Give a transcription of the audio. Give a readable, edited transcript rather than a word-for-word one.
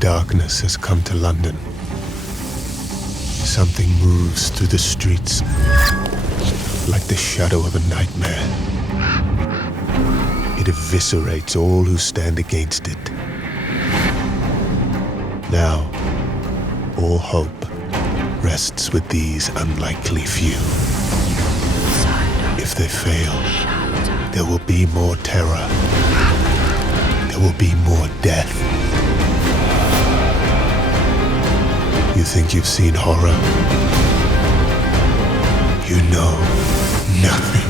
darkness has come to London. Something moves through the streets like the shadow of a nightmare. It eviscerates all who stand against it. Now, all hope rests with these unlikely few. If they fail, there will be more terror. There will be more death. You think you've seen horror? You know nothing.